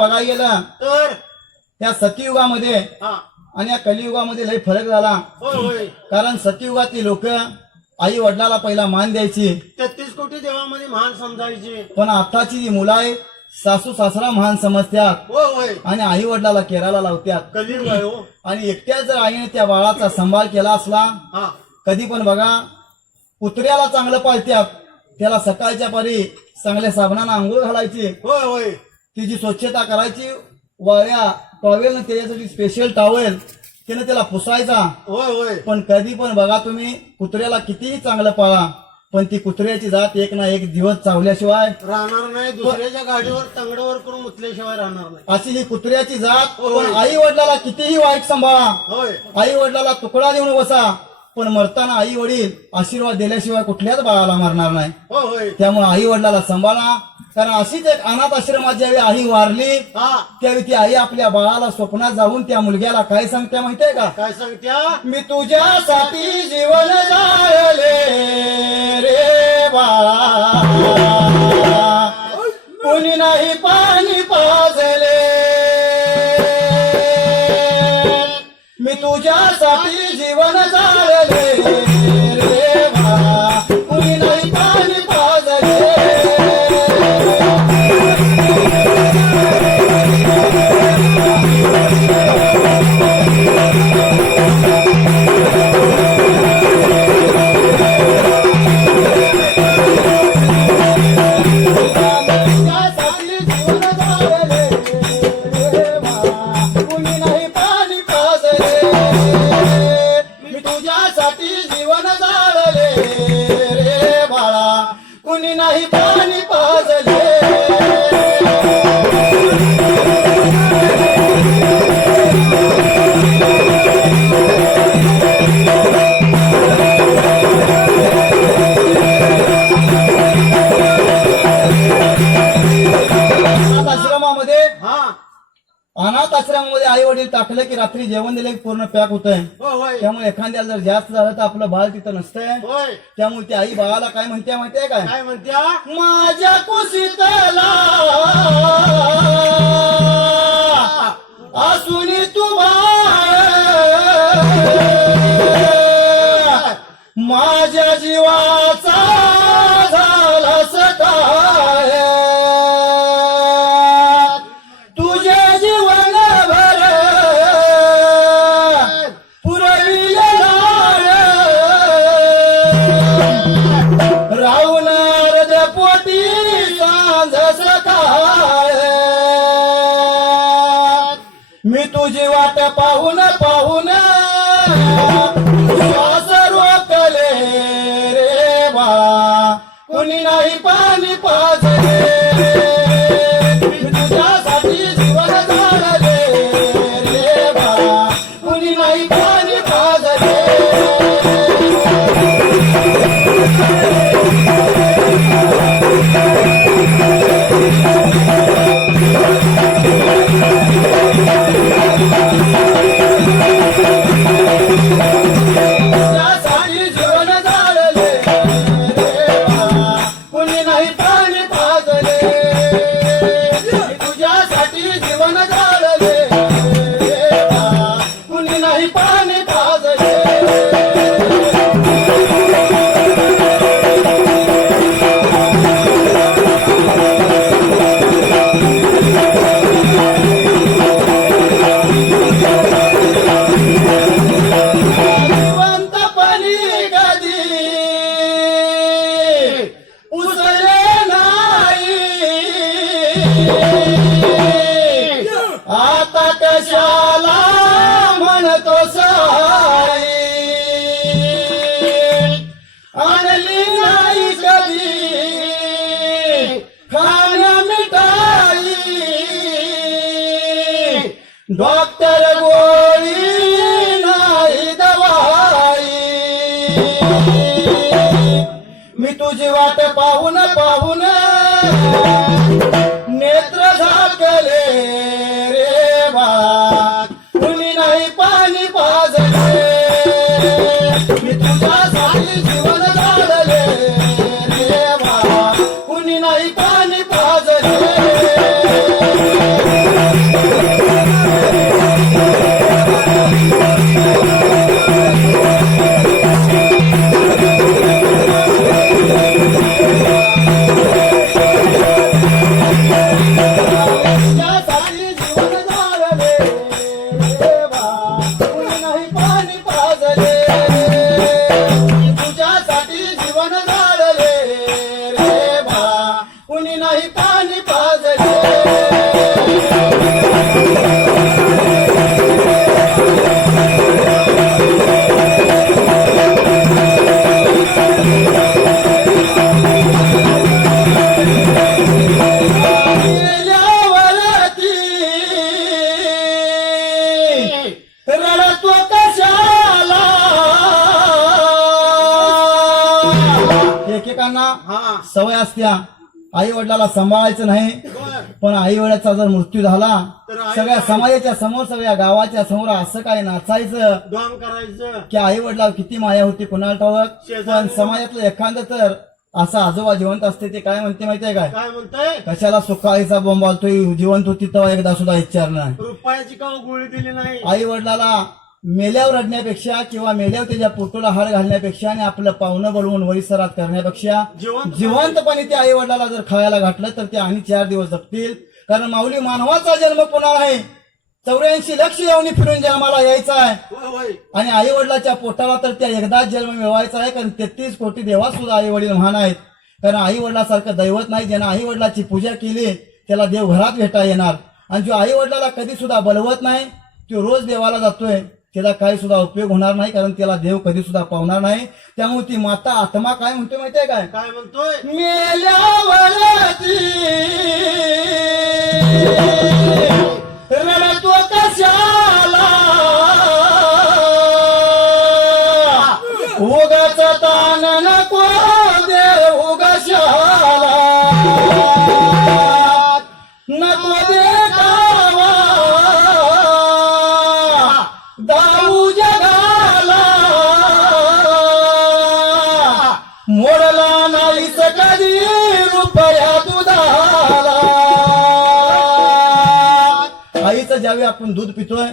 बघायला गेलं तर? त्या सतयुगामध्ये आणि या कलियुगामध्ये लई फरक झाला. कारण सतयुगातली लोक आई वडिलाला पहिला मान द्यायची. तेहतीस कोटी देवामध्ये महान समजायचे. पण आताची जी मुलं आहेत सासू सासरा महान होय आणि आई वडिलाला केराला आहे हो. आणि एकट्या जर आईने त्या बाळाचा सांभाळ केला असला हा. कधी पण बघा कुत्र्याला चांगलं पाळत्यात. त्याला सकाळच्या पारी चांगल्या साबणानं आंघोळ घालायची. होय होय. तिची स्वच्छता करायची. वाळ्या टॉवेल त्याच्यासाठी स्पेशल टॉवेल त्यानं त्याला पुसायचा. होय होय. पण कधी पण बघा तुम्ही कुत्र्याला कितीही चांगलं पाळा पण ती कुत्र्याची जात एक ना एक दिवस चावल्याशिवाय राहणार नाही दुसऱ्याच्या गाडीवर तंगडवर करून मुतल्याशिवाय राहणार नाही. अशी ही कुत्र्याची जात. पण आई वडिलाला कितीही वाईट सांभाळा. होय. आई वडिलाला तुकडा देऊन बसा. पण मरताना आई वडील आशीर्वाद दिल्याशिवाय कुठल्याच बाळाला मरणार नाही. होय त्यामुळे आई वडिलाला सांभाळा. कारण अशीच एक अनाथ आश्रमात ज्यावेळी आई वारली. हा. त्यावेळी ती आई आपल्या बाळाला स्वप्नात जाऊन त्या मुलग्याला काय सांगते माहितीये का? काय सांगत्या? मी तुझ्यासाठी जीवन जाळले रे बाळा कुणी नाही पाणी पाजले. मी तुझ्यासाठी जीवन जाळले. तुझ्यासाठी जीवन जाळले रे बाळा. कुणी नाही पाणी पाजले. अनाथ आश्रमामध्ये आई वडील टाकलं की रात्री जेवण दिलं की पूर्ण पॅक होत आहे त्यामुळे एखाद्याला जर जास्त झालं तर आपलं बाळ तिथं नसतंय. होय. त्यामुळे ती आई बाळाला काय म्हणते माहितीये काय? काय म्हणत्या? माझ्या कुशीतला असून तू बाळ. तुझी वाट पाहून पाहून. श्वास रोखले रे वा. कुणी नाही पाणी पाजले. मी तुझ्यासाठी जीवन जाळले रे बाळा कुणी नाही पाणी पाजले. पाणी पाजले. सवय असत्या. आई वडिलाला सांभाळायचं नाही. पण आई वडिलाचा जर मृत्यू झाला सगळ्या समाजाच्या समोर सगळ्या गावाच्या समोर असं काय नाचायचं. करायचं. की आई वडिलावर किती माया होती कुणाला ठाऊक? पण समाजातलं एखादं तर असा आजोबा जिवंत असते ते काय म्हणते माहितीये काय? काय म्हणताय कशाला सुखाईचा बोंबालतोय जिवंत होती तेव्हा एकदा सुद्धा विचारलं नाही. रुपयाची का गोळी दिली नाही. आई वडिलाला मेल्यावर रडण्यापेक्षा किंवा मेल्यावर त्याच्या पोटोला हाड घालण्यापेक्षा आणि आपलं पाहुणं बोलवून वरिसरात करण्यापेक्षा जिवंत जिवंतपणे ते आई वडिलाला जर खायला घातलं तर ते आणि चार दिवस जगतील कारण माऊली मानवाचा जन्म पुन्हा आहे. चौऱ्याऐंशी लक्ष येऊन फिरून जन्माला यायचा आहे. आणि आई वडिलाच्या पोटाला तर त्या एकदाच जन्म मिळवायचा आहे. कारण तेहतीस कोटी देवा सुद्धा आई वडील महान आहेत. कारण आई वडिलासारखं दैवत नाही. ज्यानं आई वडिलाची पूजा केली त्याला देव घरात भेटा येणार. आणि जो आई वडिलाला कधी सुद्धा बलवत नाही तो रोज देवाला जातोय. त्याला काही सुद्धा उपयोग होणार नाही कारण त्याला देव कधी सुद्धा पावणार नाही. त्यामुळे ती माता आत्मा काय म्हणते माहितीये काय? काय म्हणतोय? मेल्यावरती मोडला नाहीस कधी रुपया दुधाला. आईचं ज्यावेळी आपण दूध पितोय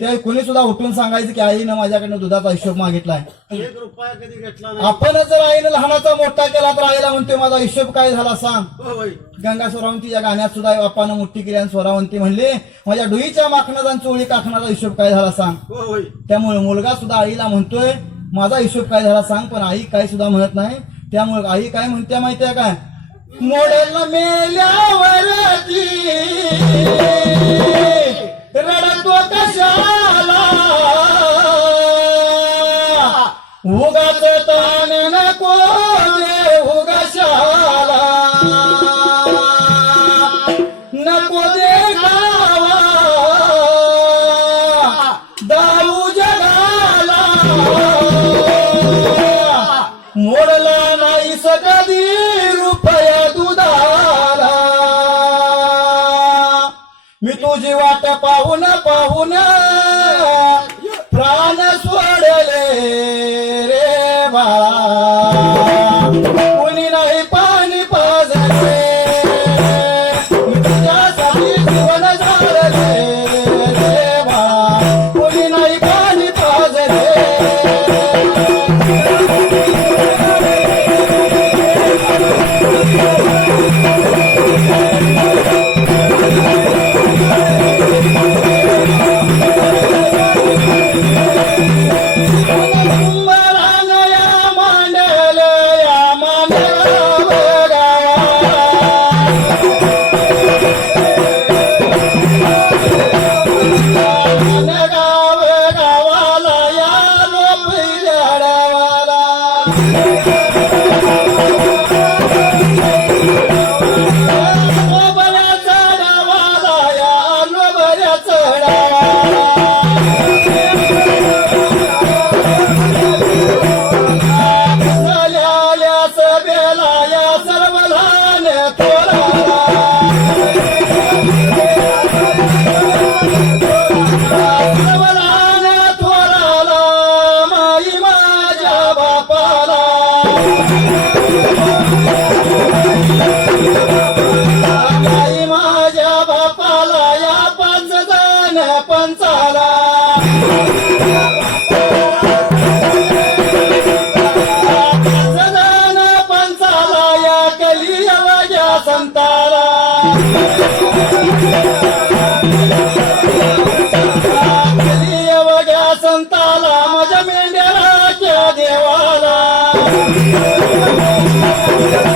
त्यावेळी कोणी सुद्धा उठून सांगायचं की आईनं माझ्याकडनं दुधाचा हिशोब मागितलाय. एक रुपया कधी घेतला नाही. आपणच जर आईनं लहानाचा मोठा केला तर आईला म्हणतोय माझा हिशोब काय झाला सांग. होय होय. गंगा स्वरावंतीच्या गाण्यात सुद्धा बापानं मोठी केली आणि स्वरावंती म्हणली माझ्या डोईच्या माखणाचा आणि चोळी काखणाचा हिशोब काय झाला सांग. होय होय. त्यामुळे मुलगा सुद्धा आईला म्हणतोय माझा हिशोब काय झाला सांग पण आई काय सुद्धा म्हणत नाही. त्यामुळे आई काय म्हणते माहितीये काय मोडेल मेल्यावरती रडतो कशा मी तुझी वाट पाहून पाहून प्राण सोडले रे बा कुणी नाही पा Música